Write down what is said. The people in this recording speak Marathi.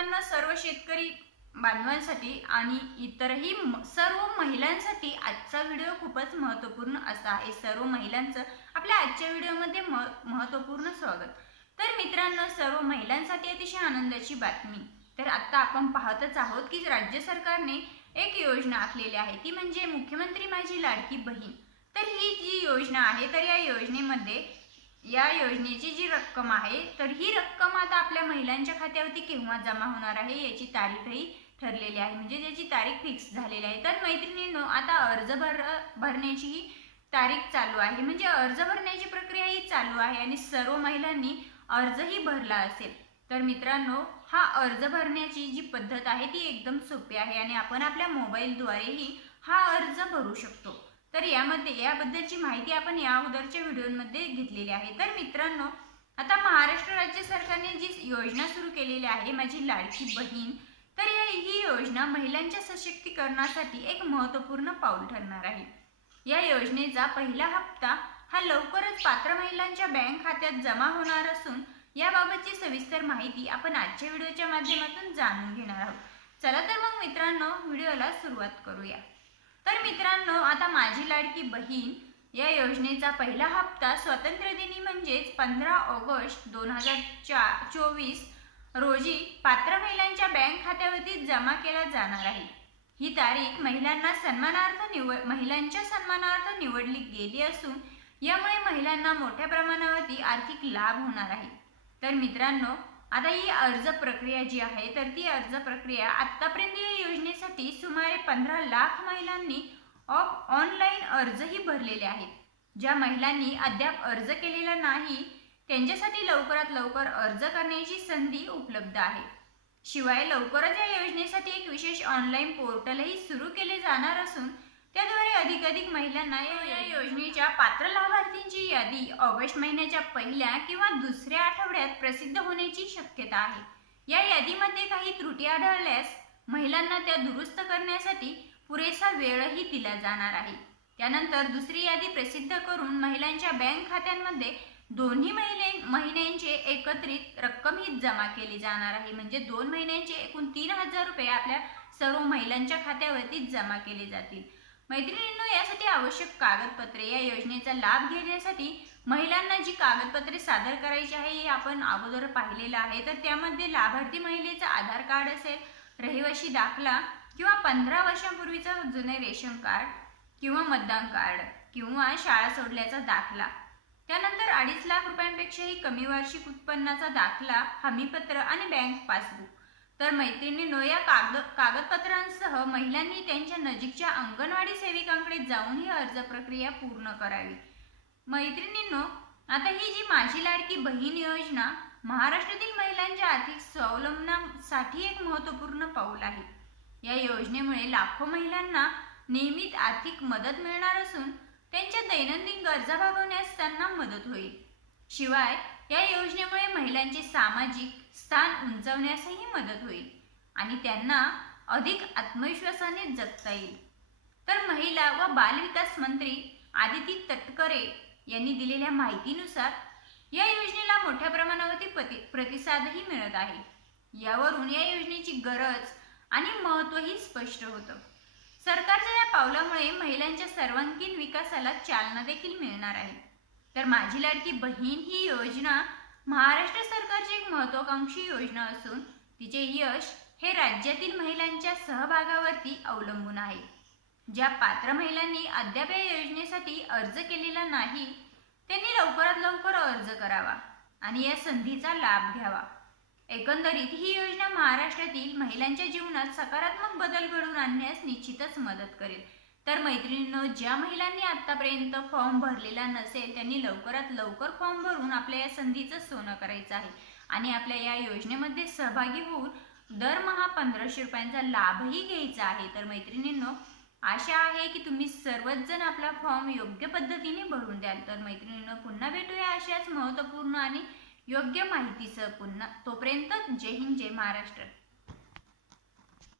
मित्रांनो सर्व शेतकरी बांधवांसाठी आणि इतरही सर्व महिलांसाठी आजचा व्हिडिओ खूपच महत्त्वपूर्ण असा आहे. सर्व महिलांचं आपल्या आजच्या व्हिडिओमध्ये म महत्त्वपूर्ण स्वागत. तर मित्रांनो सर्व महिलांसाठी अतिशय आनंदाची बातमी. तर आत्ता आपण पाहतच आहोत की राज्य सरकारने एक योजना आखलेली आहे. ती म्हणजे मुख्यमंत्री माझी लाडकी बहीण. तर ही जी योजना आहे तर या योजनेमध्ये या योजनेची जी रक्कम आहे तर ही रक्कम आता आपल्या महिलांच्या खात्यावरती केव्हा जमा होणार आहे याची तारीखही ठरलेली आहे. म्हणजे ज्याची तारीख फिक्स झालेली आहे. तर मैत्रिणींनो आता अर्ज भर भरण्याची ही तारीख चालू आहे. म्हणजे अर्ज भरण्याची प्रक्रिया ही चालू आहे आणि सर्व महिलांनी अर्जही भरला असेल. तर मित्रांनो हा अर्ज भरण्याची जी पद्धत आहे ती एकदम सोपी आहे आणि आपण आपल्या मोबाईलद्वारेही हा अर्ज भरू शकतो. तर यामध्ये याबद्दलची माहिती आपण या अगोदरच्या व्हिडिओमध्ये घेतलेली आहे. तर मित्रांनो आता महाराष्ट्र राज्य सरकारने जी योजना सुरू केलेली आहे माझी लाडकी बहीण तर या ही योजना महिलांच्या सशक्तीकरणासाठी एक महत्त्वपूर्ण पाऊल ठरणार आहे. या योजनेचा पहिला हप्ता हा लवकरच पात्र महिलांच्या बँक खात्यात जमा होणार असून याबाबतची सविस्तर माहिती आपण आजच्या व्हिडिओच्या माध्यमातून जाणून घेणार आहोत. चला तर मग मित्रांनो व्हिडिओला सुरुवात करूया. तर मित्रांनो आता माझी लाडकी बहीण या योजनेचा पहिला हप्ता स्वातंत्र्यदिनी म्हणजेच पंधरा ऑगस्ट दोन हजार चा चोवीस रोजी पात्र महिलांच्या बँक खात्यावरती जमा केला जाणार आहे. ही तारीख महिलांना सन्मानार्थ निवड महिलांच्या सन्मानार्थ निवडली गेली असून यामुळे महिलांना मोठ्या प्रमाणावरती आर्थिक लाभ होणार आहे. तर मित्रांनो आता ही अर्ज प्रक्रिया जी आहे तर ती अर्ज प्रक्रिया आत्तापर्यंत या योजनेसाठी सुमारे पंधरा लाख महिलांनी ऑफ ऑनलाईन अर्जही भरलेले आहेत. ज्या महिलांनी अद्याप अर्ज केलेला नाही त्यांच्यासाठी लवकरात लवकर अर्ज करण्याची संधी उपलब्ध आहे. शिवाय लवकरच या योजनेसाठी एक विशेष ऑनलाईन पोर्टलही सुरू केले जाणार असून त्याद्वारे अधिकाधिक महिलांना या या योजनेच्या पात्र लाभार्थींची यादी ऑगस्ट महिन्याच्या पहिल्या किंवा दुसऱ्या आठवड्यात प्रसिद्ध होण्याची शक्यता आहे. या यादीमध्ये काही त्रुटी आढळल्यास महिलांना त्या दुरुस्त करण्यासाठी पुरेसा वेळही दिला जाणार आहे. त्यानंतर दुसरी यादी प्रसिद्ध करून महिलांच्या बँक खात्यांमध्ये दोन्ही महिले महिन्यांचे एकत्रित रक्कम ही जमा केली जाणार आहे. म्हणजे दोन महिन्यांचे एकूण तीन हजार रुपये आपल्या सर्व महिलांच्या खात्यावरती जमा केले जातील. मैत्रिणींनो यासाठी आवश्यक कागदपत्रे या योजनेचा लाभ घेण्यासाठी महिलांना जी कागदपत्रे सादर करायची आहे हे आपण अगोदर पाहिलेलं आहे. तर त्यामध्ये लाभार्थी महिलेचं आधार कार्ड असेल रहिवाशी दाखला किंवा पंधरा वर्षांपूर्वीचं जुने रेशन कार्ड किंवा मतदान कार्ड किंवा शाळा सोडल्याचा दाखला. त्यानंतर अडीच लाख रुपयांपेक्षाही कमी वार्षिक उत्पन्नाचा दाखला हमीपत्र आणि बँक पासबुक. तर मैत्रिणींनो या कागद कागदपत्रांसह महिलांनी त्यांच्या नजीकच्या अंगणवाडी सेविकांकडे जाऊन ही अर्ज प्रक्रिया पूर्ण करावी. मैत्रिणींनो आता ही जी माझी लाडकी बहीण योजना महाराष्ट्रातील महिलांच्या आर्थिक स्वावलंबनासाठी एक महत्त्वपूर्ण पाऊल आहे. या योजनेमुळे लाखो महिलांना नियमित आर्थिक मदत मिळणार असून त्यांच्या दैनंदिन गरजा भागवण्यास त्यांना मदत होईल. शिवाय या योजनेमुळे महिलांचे सामाजिक स्थान उंचावण्यासही मदत होईल आणि त्यांना अधिक आत्मविश्वासाने जगता येईल. तर महिला व बालविकास मंत्री आदिती तटकरे यांनी दिलेल्या माहितीनुसार या योजनेला मोठ्या प्रमाणावरती प्रति प्रतिसादही मिळत आहे. यावरून या योजनेची गरज आणि महत्त्वही स्पष्ट होतं. सरकारच्या या पावलामुळे महिलांच्या सर्वांगीण विकासाला चालना देखील मिळणार आहे. तर माझी लाडकी बहीण ही योजना महाराष्ट्र सरकारची एक महत्वाकांक्षी योजना असून तिचे यश हे राज्यातील महिलांच्या सहभागावरती अवलंबून आहे. ज्या पात्र महिलांनी अद्याप या योजनेसाठी अर्ज केलेला नाही त्यांनी लवकरात लवकर अर्ज करावा आणि या संधीचा लाभ घ्यावा. एकंदरीत ही योजना महाराष्ट्रातील महिलांच्या जीवनात सकारात्मक बदल घडवून आणण्यास निश्चितच मदत करेल. तर मैत्रिणींनो ज्या महिलांनी आतापर्यंत फॉर्म भरलेला नसेल त्यांनी लवकरात लवकर फॉर्म भरून आपल्या या संधीचं सोनं करायचं आहे. आणि आपल्या या योजनेमध्ये सहभागी होऊन दरमहा पंधराशे रुपयांचा लाभही घ्यायचा आहे. तर मैत्रिणींनो आशा आहे की तुम्ही सर्वच जण आपला फॉर्म योग्य पद्धतीने भरून द्याल. तर मैत्रिणीनं पुन्हा भेटूया अशाच महत्त्वपूर्ण आणि योग्य माहितीसह पुन्हा. तोपर्यंत जय हिंद जय महाराष्ट्र.